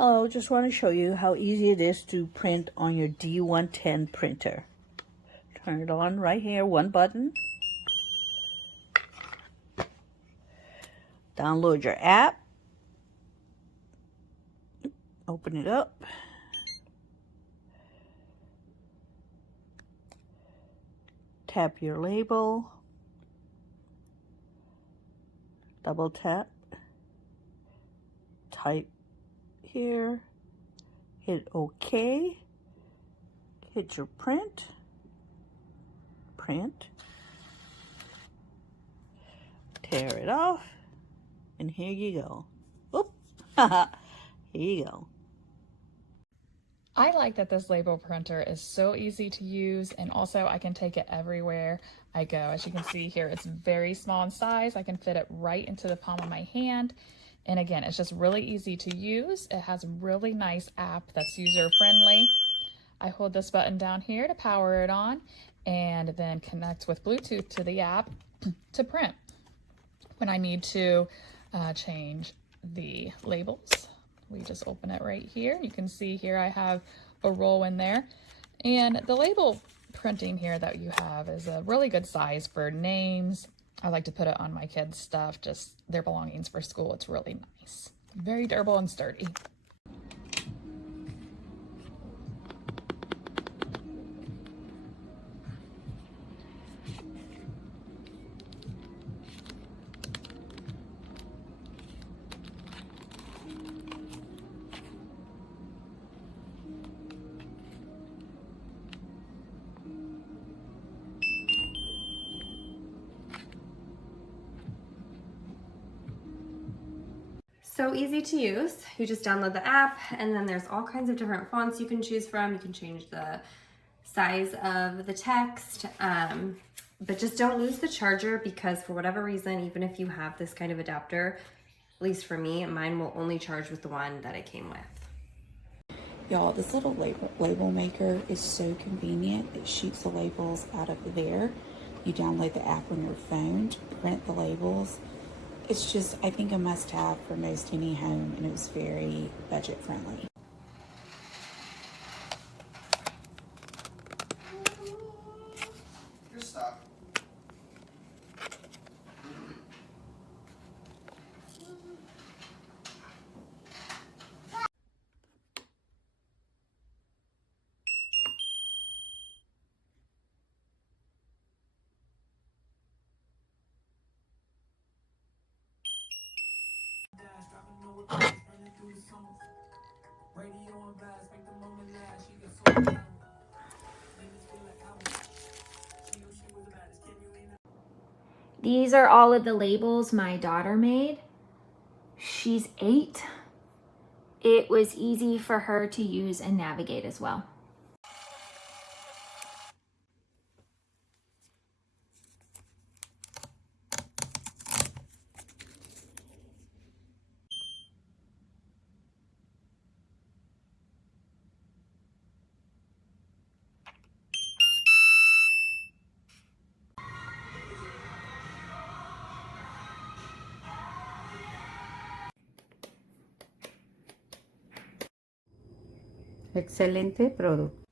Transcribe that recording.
Hello, just want to show you how easy it is to print on your D110 printer. Turn it on right here, one button. Download your app. Open it up. Tap your label. Double tap. Type here. Hit OK. Hit your print. Print. Tear it off. And here you go. Oop. Here you go. I like that this label printer is so easy to use, and also I can take it everywhere I go. As you can see here, it's very small in size. I can fit it right into the palm of my hand. And again, it's just really easy to use. It has a really nice app that's user friendly. I hold this button down here to power it on and then connect with Bluetooth to the app to print. When I need to change the labels, we just open it right here. You can see here I have a roll in there. And the label printing here that you have is a really good size for names. I like to put it on my kids' stuff, just their belongings for school. It's really nice. Very durable and sturdy. So easy to use. You just download the app, and then there's all kinds of different fonts you can choose from. You can change the size of the text, but just don't lose the charger, because for whatever reason, even if you have this kind of adapter, at least for me, mine will only charge with the one that it came with. Y'all, this little label maker is so convenient. It shoots the labels out of there. You download the app on your phone to print the labels. It's just, I think, a must-have for most any home, and it was very budget-friendly. Your stuff. These are all of the labels my daughter made. She's 8. It was easy for her to use and navigate as well. Excelente producto.